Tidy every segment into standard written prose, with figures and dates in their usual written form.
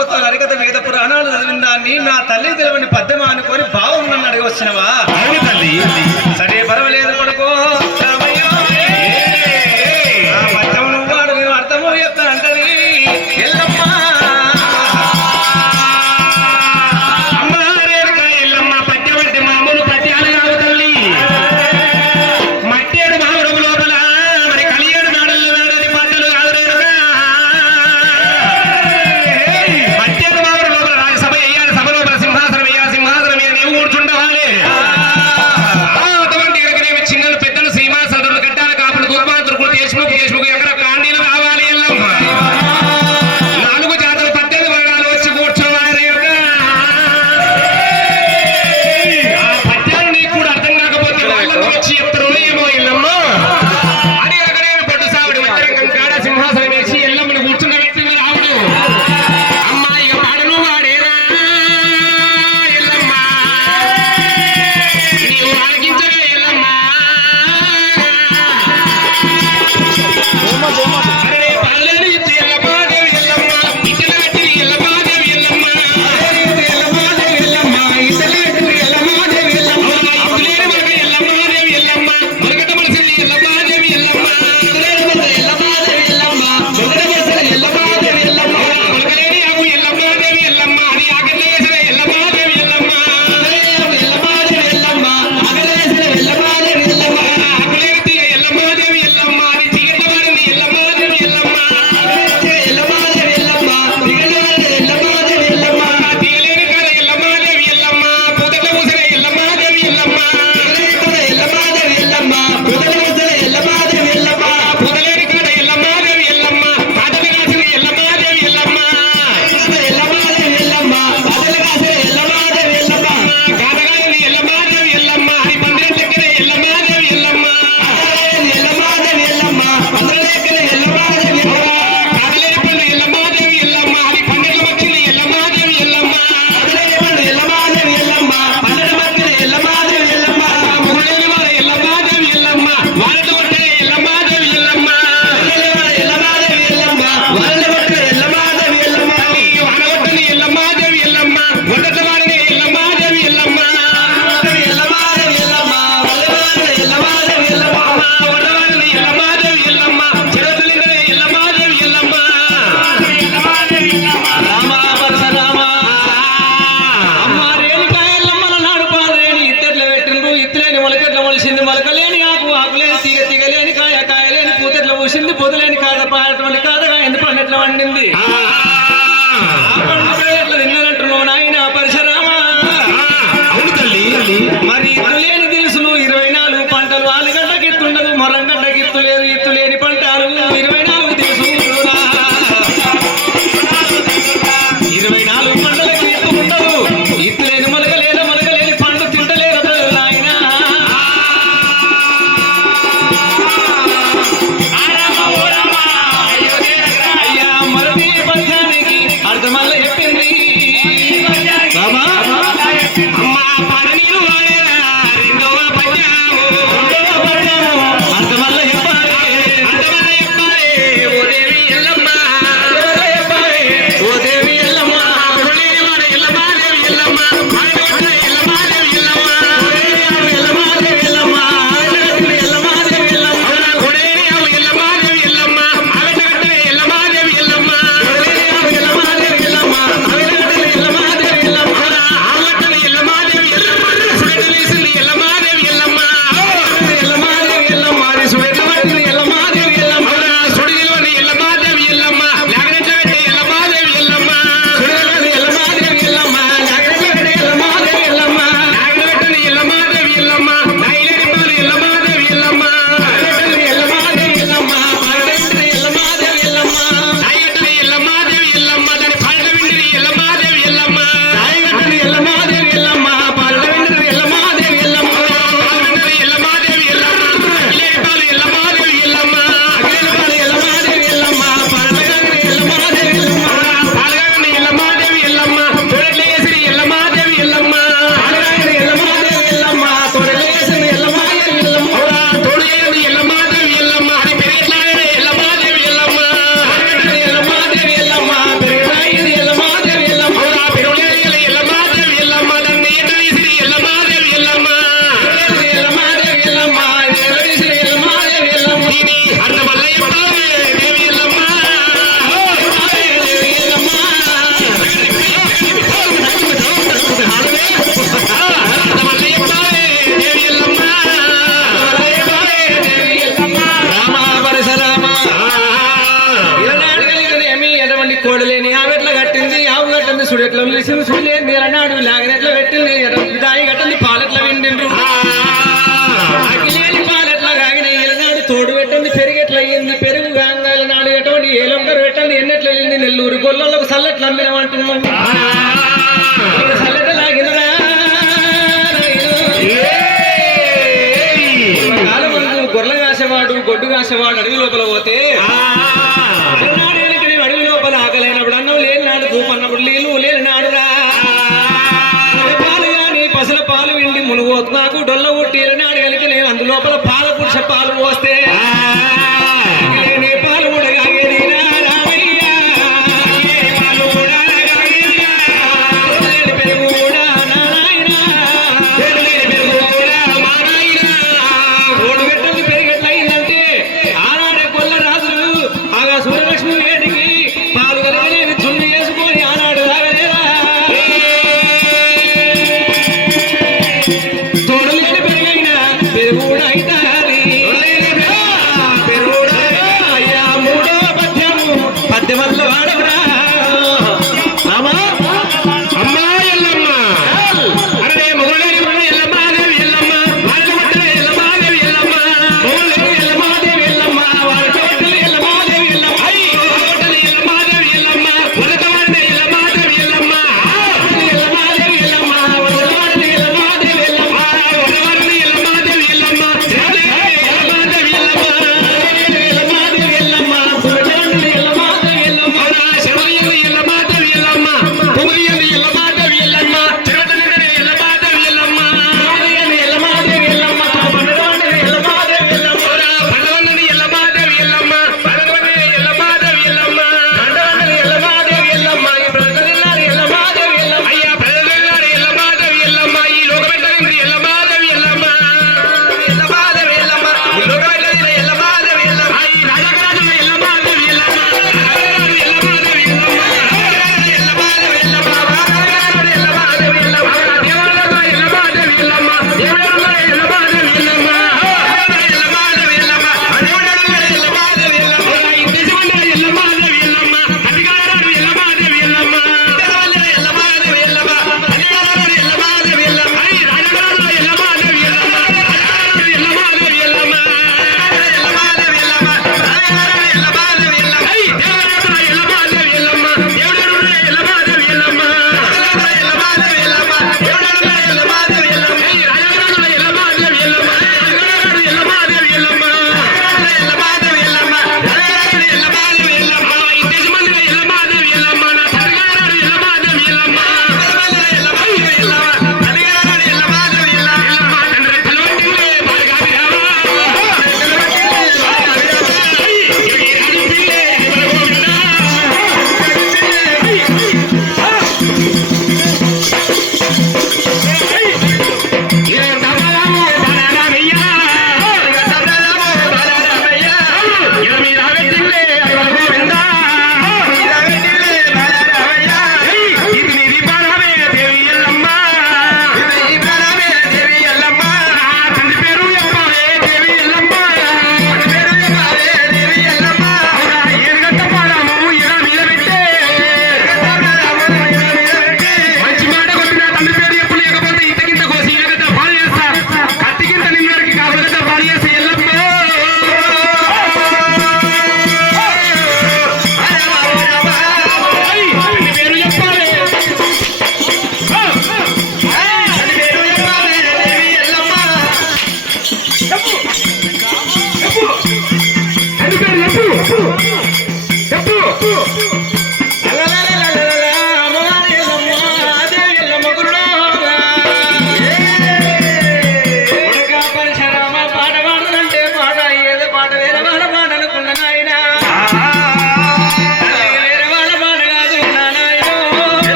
భాగవతాలు అరికత మిగత పురాణాలు చదివిందాన్ని నా తల్లి తెలివని పద్యమా అనుకొని భావం నన్ను అడిగి వచ్చినవా? అవును తల్లి. సరే పర్వాలేదు కొడుకో పద్యం నువ్వు వాడు నేను అర్థము చెప్తానంటది ఎల్లమ్మా. పొదలేని కాడ పాడటువంటి కాదగా ఎందుకు పండిట్ల వండింది తిన్నానంటున్నావు నాయన పరశురామా. మరి ఇత్తు లేని దిలుసులు 24 పంటలు 4 గంటకి ఇత్తుండదు, మొరం గంటకి ఇత్తు లేదు, ఇత్తు లేని పంటలు 24 దిలుసులు 24 పంటలకి ఇత్తు ఉండదు, ఇత్తు లేని మొలకలేని పండు తింటలేరు నాయన. అర్థమల్ల చెప్పింది బాబా అమ్మ పడనీరు అర్థమల్ల చెప్పాలి ఓ దేవి ఎల్లమ్మ ఓ దేవి ఎల్లమ్మ ఎట్లా పిలిచిన చూడలే నీరన్నాడు లాగినెట్లా పెట్టింది దాయి గట్టంది పాలెట్లా వెండిండ్రు అగిలేని పాలెట్లా కాగిన ఈలనాడు తోడు పెట్టండి పెరిగెట్లా అయ్యింది పెరుగు గాంగాల నాడు ఎటువంటి ఏలంకరు పెట్టండి ఎన్నెట్లా వెళ్ళింది నెల్లూరు గొల్లలకు సల్లెట్లు అమ్మినమంటున్నాం సల్లెట లాగినరా కాలమందు గొర్రెల కాసేవాడు గొడ్డు కాసేవాడు అడవి లోపల పోతే అడవి లోపల ఆకలైనప్పుడు అన్నం లేని నాడు దూపన్నప్పుడు నీళ్ళు లేని నాడురా పాలు కానీ పసల పాలు విండి మునుగోతు నాకు డొల్ల ఉట్టి నాడు కలిగి నేను అందులోపల పాల పురుష పాలు పోస్తే పాలు కూడా కాగేది పెరుగు కూడా రోడ్డు పెట్టండి పెరిగెట్ల అయిందంటే ఆనాడే కొల్ల రాజులు ఆగా సూర్యలక్ష్మి వేడికి పాలు కలగలేని చుండి వేసుకొని ఆనాడు తాగలేదా తోడు లేని పెరుగైనా పెరుగు కూడా అవుతాది పెరుగు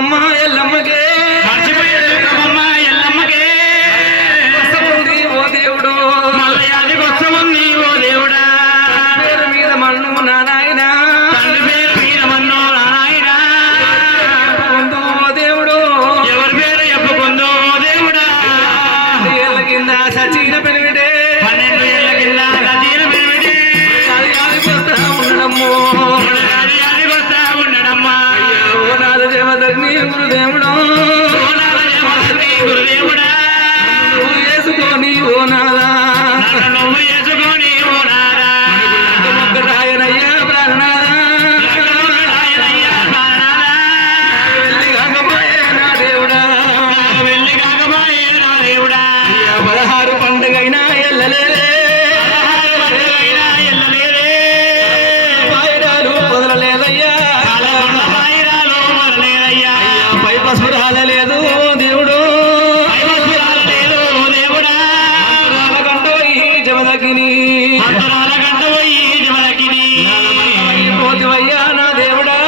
దుర్గమమ్మ ఎల్లమ్మకే మర్చిపోయే దుర్గమమ్మ ఎల్లమ్మకే వస్తముంది ఓ దేవుడు మల్లయాది వస్తముంది ఓ దేవుడా పేరు మీద మన్ను నా నాయన తండ్రి పేరు మీద మన్నో నారాయణ ముందు ఓ దేవుడు ఎవరి పేరు చెప్పుకుందో ఓ దేవుడా ఏళ్ళ కింద సచిన పెనివిడే 12 ఏళ్ల కింద గజీన పెరిమిడి వస్తా ఉండడము అది వస్తా ఉండడమ్మా ఓ నాద దేవతని గురుదేవుడు గురుదేవుడా నువ్వు వేసుకొని ఓ నాదా నన్ను నువ్వు చేసుకొని ఓ నారా రాయనయ్యా ప్రాణనాదా రాయనయ్యా ప్రాణనాథా. వెళ్ళి కాకపోయే నా దేవుడా వెళ్ళి కాకపోయే నా దేవుడా 16 పండుగైనా ఎల్లలేదే అయినా ఎల్లలేదే పాయడాలు వదలలేదయ్యా కాలరాలు మొదలేదయ్యా పై పసుపు రాలలేదు దేవుడు లేదు ఓ దేవుడా కంటోయి జమదగిని అంతరాల గంట పోయి జమలకిని పోతివయ్యా నా దేవుడా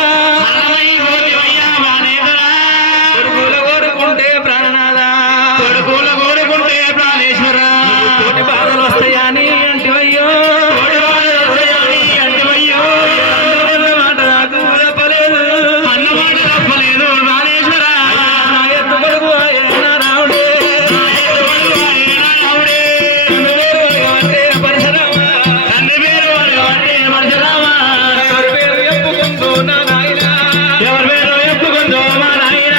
అలవై పోతివయ్యా వానేదురా కొడుకుల కోరుకుంటే ప్రాణనాదా కొడుకుల కోరుకుంటే ప్రాణేశ్వర కోటి బాధలు వస్తాయని అంటివయ్యో అంటివయ్యో మాట నాకు తప్పలేదు అన్నమాట తప్పలేదు ప్రాణేశ్వర నా ఎత్తు కొడుకు ఆయన రావుడే రావుడే తండ్రి పేరు అంటే పరశురామ తండ్రి పేరు అంటే పరశురామా ఎవరి పేరు చెప్పుకుంటూ నా నాయన ఎవరి పేరు చెప్పుకుందో మా నాయన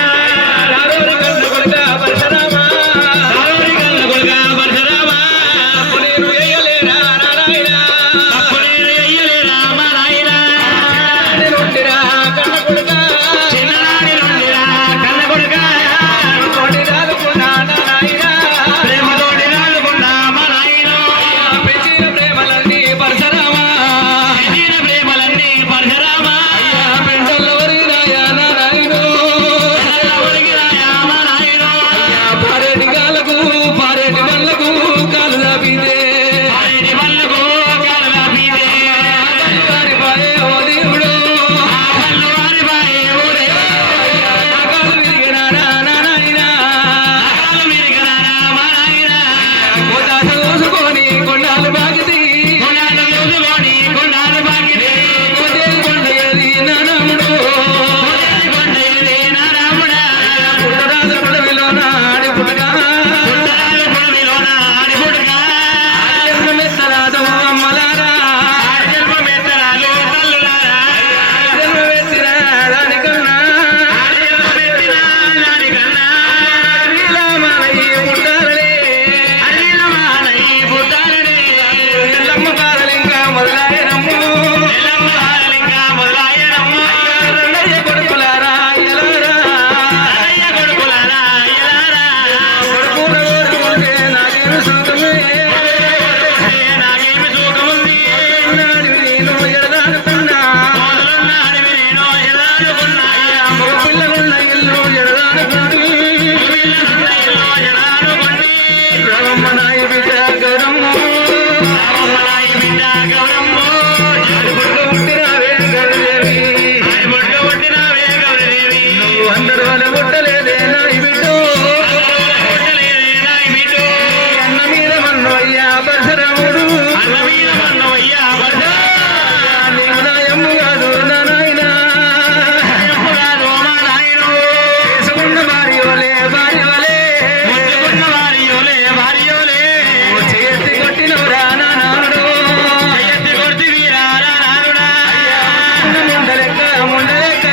రారోరి కన్ను కొడుక పరశురామ రావుడి కన్న కొడుక పరశురామా తప్పు నేను వేయలేరా నా నాయన తప్పు నేను ఎయ్యలేరా మా నాయన నుండిరా కన్న కొడుక చిన్ననాడి నుండిరా కన్న కొడుక తోటి రాదుకున్నా నా నాయన ప్రేమతోటి రాలుకున్నా మా నాయన పెంచిన ప్రేమలన్నీ పరశురామ ఎదిగిన ప్రేమలన్నీ పరశురామా పెంటల్లో వరిగినాయా నా నాయను ఒరిగినాయా మా నాయన పారేటి గాలకు పారేటి బండ్లకు కాలు దాపితే ఆరేటి వల్లకు కాలల పీదే పారిపాయే ఓ దేవుడు వల్లు వారిపాయే ఊరే కాలు విరిగినారా నా నాయన కాలు విరిగినారా మా నాయన కోదాస కోసుకొని కొండాలు బాగితి కొన్నాళ్ళు చూసుకొని కొన్నాళ్ళు బాగిదే కోదేలు కొండ ఏది నా నాముడు కొండ ఏదే నా రాముడా పుట్టరాజుల పడవిలో నాడి పుట్టగా పుట్టరాజు పొడవిలోన ఆడిపుడుగా జన్మమెత్తరాదు అమ్మలారా జన్మమెత్తరాలు తల్లులారా జన్మమెత్తిన దానికన్నా జన్మమెత్తిన దానికన్నా శ్రీరామయ్య పుట్టారనే అనిలమానై పుట్టాలని ఎల్లమ్మ కాదలింకా మొదలాయనమ్ము ఎల్లమ్మ బాలలింగా మొదలాయనమ్మ రెండయ్య కొడుకులారా ఎలారా అయ్య కొడుకులారా ఎలారా కొడుకుల కోరుకుంటే నాకేమి సుఖమే నాకేమి సుఖముంది నాడివి నేను ఎడదానుకున్నా మొదలున్న అడవి నేను ఎలానుకున్నా మగ పిల్లలున్న ఇల్లు ఎడదానుకుని పిల్లలున్న ఇల్లు ఎలానుకుని రవమ్మ నాయ బిడ్డ గౌరమ్మ రామనాయి బిడ్డ గౌరమ్మ పుట్టినవే గౌరదేవి బొడ్డు పుట్టినవే గౌరదేవి అందరు వల్ల పుట్టలేదే నాయ బిడ్డ పుట్టలేదే నాయి బిడ్డు అన్న మీద మన్ను అయ్యా పరశురాముడు అన్న మీద మన్నవయ్యా పరశురామ నీవు నాయమ్ము కాదు నా నాయన కాదు మా నాయను చేసుకున్న భార్యోలే భార్యోలే ముద్దుకున్న వారియోలే వారియోలే చేతి కొట్టినవురా నా నానుడు ఎత్తి కొడుతు వీరారా నారుడా ముందలెక్క ముందలెక్క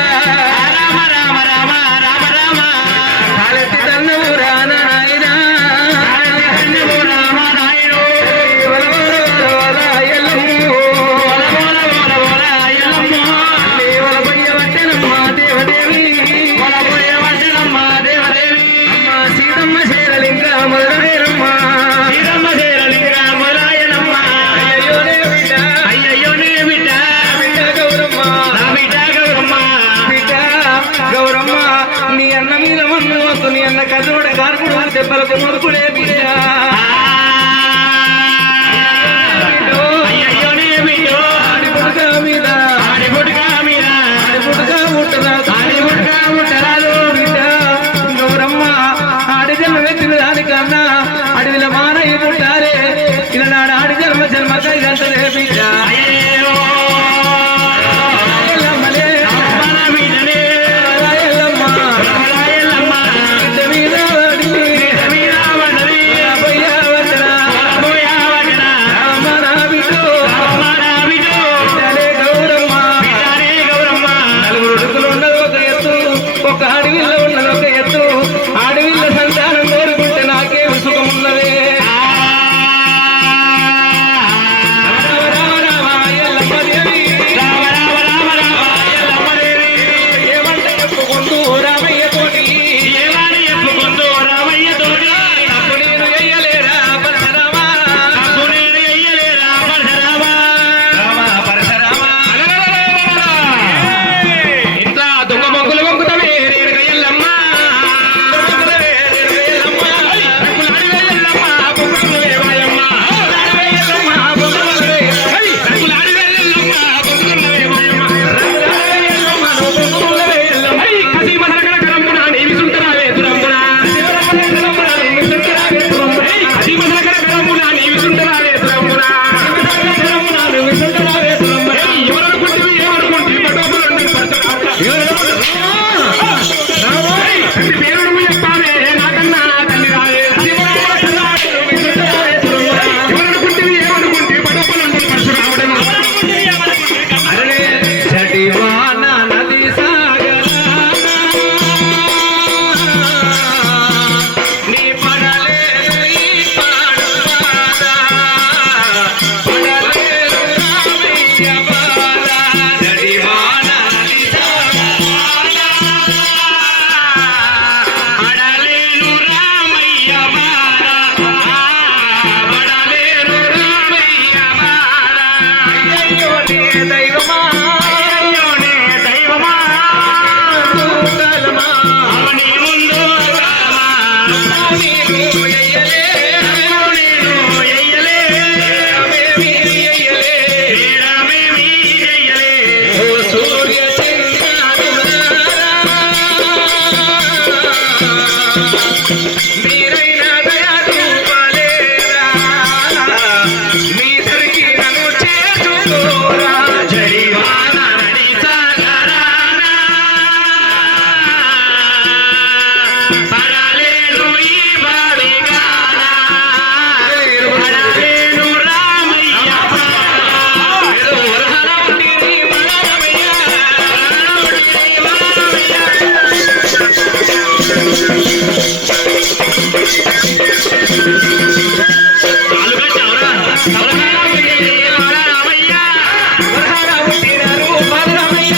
రామ రామ రామ రామ రామ కాలెత్తి తన్నవురా నా నాయన కన్నువు రామ నాయను ఎల్లమ్ము ఓల ఓల ఓల ఓల ఎల్లమ్మ దేవల పొయ్య పట్టెనమ్మ దేవదేవి ఓల పోయే వంటనమ్మ దేవదేవి అమ్మ సీతమ్మ శీలలింగ మొదలైనమ్మ శ్రీరమ్మ చేరలింగా మొదలాయనమ్మ అయ్యోనే బిడ్డ అయ్యయ్యోనే బిడ్డ బిడ్డ గౌరమ్మ నా బిడ్డ గౌరమ్మ బిడ్డ గౌరమ్మ నీ అన్న మీద మన్ను వద్దు నీ అన్న కథోడ కార్పుడు దెబ్బలకు మురుకులే బిడ్డ అయ్యయ్యోనే బిడ్డ ఆడి పుడక మీద ఆడి పుట్టుక మీద ఆడి పుడక ముట్టరాదు ఆడి పుట్టుక ముట్టరాదు జన్మకై దంతలే బిడ్డ అయ్యో ఎల్లమ్మలే మన బిడ్డనే ఎల్లమ్మ రాయలమ్మ ఇంత మీద వాడి వీరావణి రాబోయే వదన పోయావన రామ నా బిడ్డో మన బిడ్డో బిడ్డలే గౌరమ్మ బిడ్డనే గౌరమ్మ నలుగురు ఉడుకులు ఉన్నది ఒక ఎత్తు ఒక అడవిలో ఉన్నది ఒక ఎత్తు అడవిలో సంతానం కోరుకుంటే నాకేం సుఖం ఉన్నదే రామ రామ రామ ఎల్లమ్మ దేవి రామ రామ రామ రామ ఎల్లమ్మ దేవి ఏమంటే చెప్పుకుంటూ రామయ్య తోటి ఏమని చెప్పుకుంటూ రామయ్య తోటి అప్పు నేను ఎయ్యలేరా పరశరామ అప్పు నేను ఎయ్యలేరా పరశరామ రామ పరశరామ ఇంత దొంగ మొగ్గులు వంకుతవే రేరుగ ఎల్లమ్మ ఎల్లమ్మ రంగులాడివే ఎల్లమ్మ బొగ్గులవే వాయమ్మ ఎల్లమ్మ బొమ్మలవే రంగులాడివే ఎల్లమ్మ బొగ్గులవే వాయమ్మ ఎల్లమ్మ బొమ్మలవే ఎల్లమ్మ హై కసి మసరకల కరంబున నీవి సుంటరావే దురంబున హై కసి మసరకల కరంబున నీవి సుంటరావే దురంబున హై ఎవరనుకుంటివి ఏమనుకుంటివి బట్టోపలండి హై తండ్రి పేరు నువ్వు చెప్పావే నాకన్నా తల్లి రావే ఎవరనుకుంటివి ఏమనుకుంటివి బట్టోపలండి పరశురాముడేమో అరే చటివాన నది నీ పడలేదు ఈ పాడువాద పడలేదు రామయ్య బాల చటివాన నది అడలేను రామయ్య బాల అడలేను రామయ్య బాల అయ్యో నీ దైవమా అయ్యోనే దైవమా దూతలమా అవని ముందు రామా నీకు ఎయ్యలే నేను ఎయ్యలే రామేమి ఎయ్యలే రామేమి చెయ్యలే ఓ సూర్య మీరైన దయారూపలేరా మీ దరికి నన్ను చేర్చుకోరా జడివాన నడి సాగరానా పడలేను ఈ బావిగానా పడలేను రామయ్య ఏదో వరహాల ఉంటిరి వరమయ్య వరహాల ఉంటిరారు వరమయ్య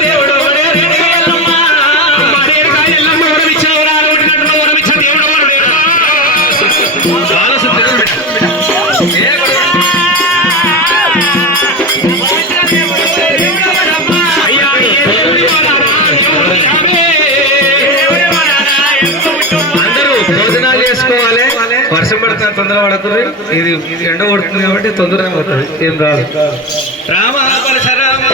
దేవుడు వడేరి ఎల్లమ్మ ఏ అందరూ భోజనాలు చేసుకోవాలి వర్షం పడుతుంది తొందర పడుతుంది ఇది ఎండ కొడుతుంది కాబట్టి తొందరగా పడుతుంది ఏం రాదు రామ పరశురామ